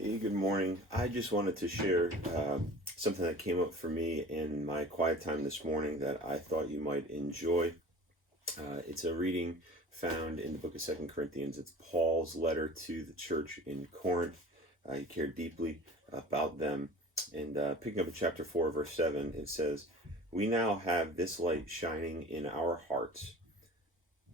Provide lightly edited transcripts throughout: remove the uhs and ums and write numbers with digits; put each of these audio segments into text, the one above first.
Hey, good morning. I just wanted to share something that came up for me in my quiet time this morning that I thought you might enjoy. It's a reading found in the book of Second Corinthians. It's Paul's letter to the church in Corinth. He cared deeply about them. And picking up at chapter 4, verse 7, it says, "We now have this light shining in our hearts,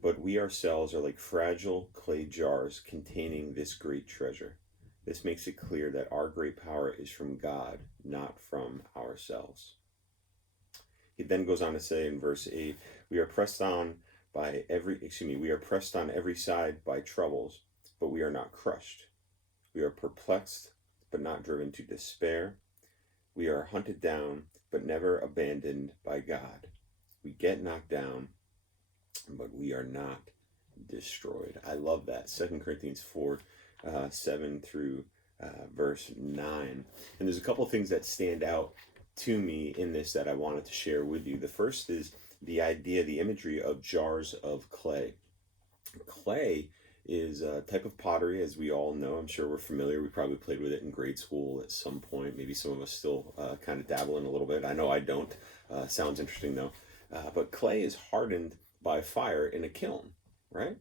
but we ourselves are like fragile clay jars containing this great treasure. This makes it clear that our great power is from God, not from ourselves." He then goes on to say in verse 8, we are pressed on we are pressed on every side by troubles, but we are not crushed. We are perplexed, but not driven to despair. We are hunted down, but never abandoned by God. We get knocked down, but we are not destroyed. I love that. 2 Corinthians 4, 7 through verse 9. And there's a couple things that stand out to me in this that I wanted to share with you. The first is the idea, the imagery of jars of clay. Clay is a type of pottery, as we all know. I'm sure we're familiar. We probably played with it in grade school at some point. Maybe some of us still kind of dabble in a little bit. I know I don't. Sounds interesting, though. But clay is hardened by fire in a kiln, right?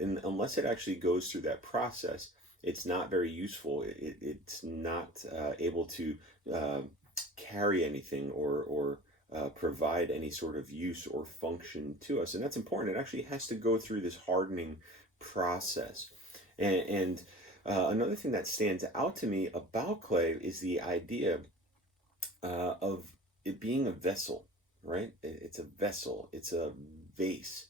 And unless it actually goes through that process, it's not very useful. It's not able to carry anything or provide any sort of use or function to us. And that's important. It actually has to go through this hardening process. And another thing that stands out to me about clay is the idea of it being a vessel, right? It's a vessel, it's a vase,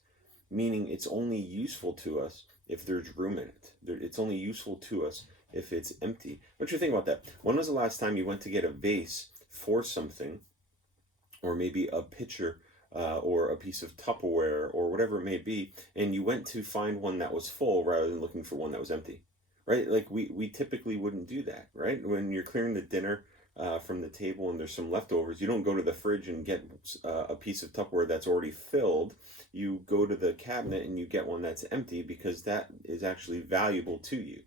meaning it's only useful to us if there's room in it. It's only useful to us if it's empty. What you think about that? When was the last time you went to get a vase for something, or maybe a pitcher or a piece of Tupperware or whatever it may be, and you went to find one that was full rather than looking for one that was empty, right? Like we typically wouldn't do that, right? When you're clearing the dinner from the table and there's some leftovers, you don't go to the fridge and get a piece of Tupperware that's already filled. You go to the cabinet and you get one that's empty because that is actually valuable to you.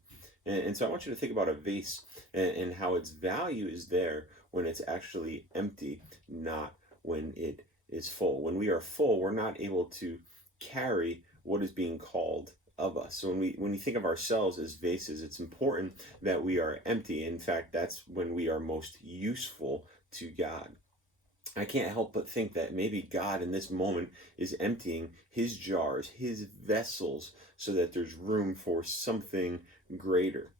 And so I want you to think about a vase and how its value is there when it's actually empty, not when it is full. When we are full, we're not able to carry what is being called of us. So when we think of ourselves as vases, it's important that we are empty. In fact, that's when we are most useful to God. I can't help but think that maybe God in this moment is emptying his jars, his vessels, so that there's room for something greater.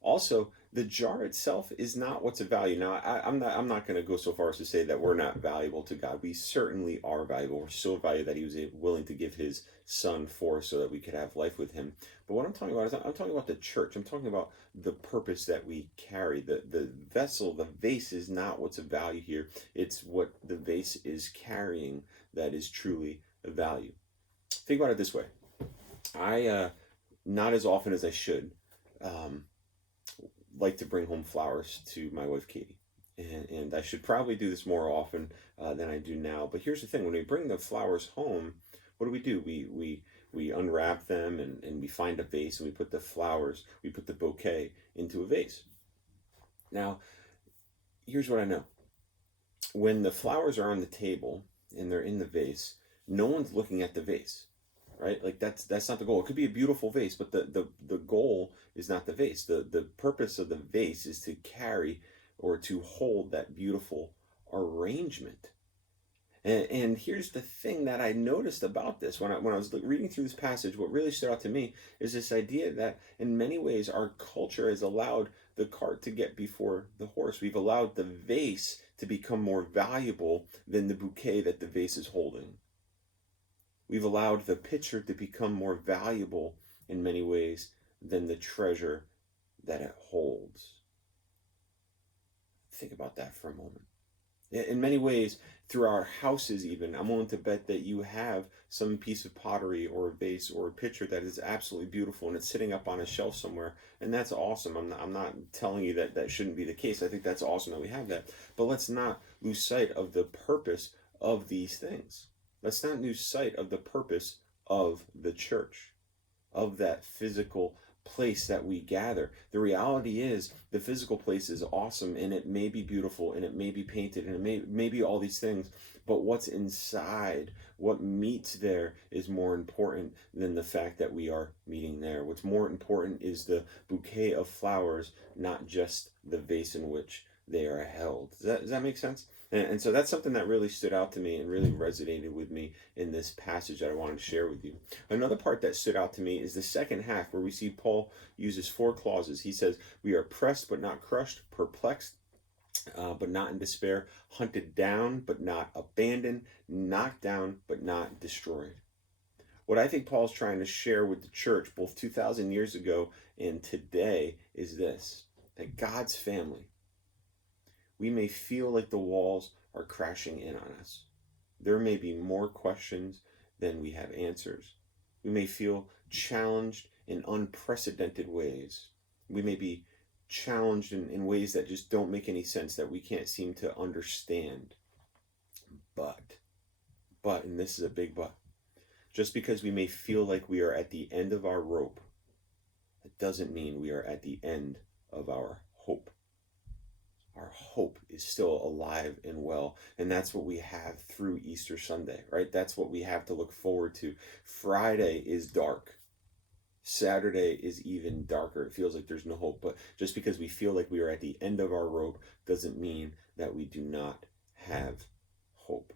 Also, the jar itself is not what's of value. Now, I'm not going to go so far as to say that we're not valuable to God. We certainly are valuable. We're so valuable that he was willing to give his son for us so that we could have life with him. But what I'm talking about is I'm talking about the church. I'm talking about the purpose that we carry. The vessel, the vase is not what's of value here. It's what the vase is carrying that is truly of value. Think about it this way. Not as often as I should, um, like to bring home flowers to my wife Katie, and I should probably do this more often than I do now. But here's the thing: when we bring the flowers home, what do? We unwrap them and we find a vase and we put the flowers, we put the bouquet into a vase. Now, here's what I know: when the flowers are on the table and they're in the vase, no one's looking at the vase, right? Like that's not the goal. It could be a beautiful vase, but the goal is not the vase. The purpose of the vase is to carry or to hold that beautiful arrangement. And here's the thing that I noticed about this when I was reading through this passage. What really stood out to me is this idea that in many ways our culture has allowed the cart to get before the horse. We've allowed the vase to become more valuable than the bouquet that the vase is holding. We've allowed the pitcher to become more valuable in many ways than the treasure that it holds. Think about that for a moment. In many ways, through our houses even, I'm willing to bet that you have some piece of pottery or a vase or a pitcher that is absolutely beautiful and it's sitting up on a shelf somewhere, and that's awesome. I'm not telling you that that shouldn't be the case. I think that's awesome that we have that. But let's not lose sight of the purpose of these things. Let's not lose sight of the purpose of the church, of that physical place that we gather. The reality is the physical place is awesome, and it may be beautiful, and it may be painted, and it may be all these things, but what's inside, what meets there, is more important than the fact that we are meeting there. What's more important is the bouquet of flowers, not just the vase in which they are held. Does that make sense? And so that's something that really stood out to me and really resonated with me in this passage that I wanted to share with you. Another part that stood out to me is the second half, where we see Paul uses 4 clauses. He says, we are pressed but not crushed, perplexed but not in despair, hunted down but not abandoned, knocked down but not destroyed. What I think Paul's trying to share with the church, both 2,000 years ago and today, is this: that God's family, we may feel like the walls are crashing in on us. There may be more questions than we have answers. We may feel challenged in unprecedented ways. We may be challenged in ways that just don't make any sense, that we can't seem to understand. But, and this is a big but, just because we may feel like we are at the end of our rope, that doesn't mean we are at the end of our hope. Our hope is still alive and well, and that's what we have through Easter Sunday, right? That's what we have to look forward to. Friday is dark. Saturday is even darker. It feels like there's no hope, but just because we feel like we are at the end of our rope doesn't mean that we do not have hope.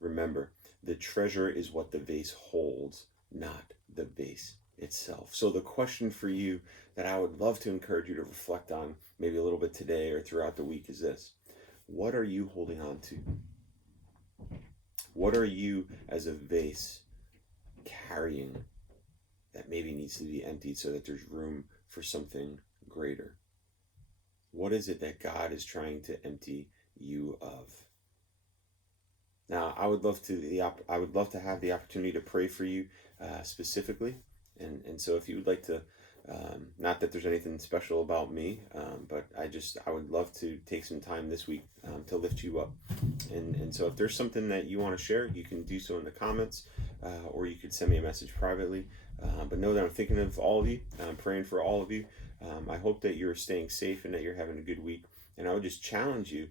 Remember, the treasure is what the vase holds, not the vase itself. So the question for you that I would love to encourage you to reflect on maybe a little bit today or throughout the week is this: what are you holding on to? What are you, as a vase, carrying that maybe needs to be emptied so that there's room for something greater? What is it that God is trying to empty you of? Now, I would love to have the opportunity to pray for you specifically, and so if you would like to, not that there's anything special about me, but I would love to take some time this week to lift you up, and so if there's something that you want to share, you can do so in the comments, or you could send me a message privately. But know that I'm thinking of all of you. I'm praying for all of you. I hope that you're staying safe and that you're having a good week. And I would just challenge you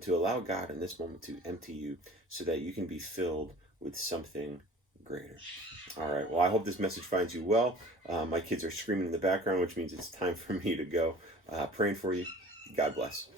to allow God in this moment to empty you so that you can be filled with something greater. All right. Well, I hope this message finds you well. My kids are screaming in the background, which means it's time for me to go. Praying for you. God bless.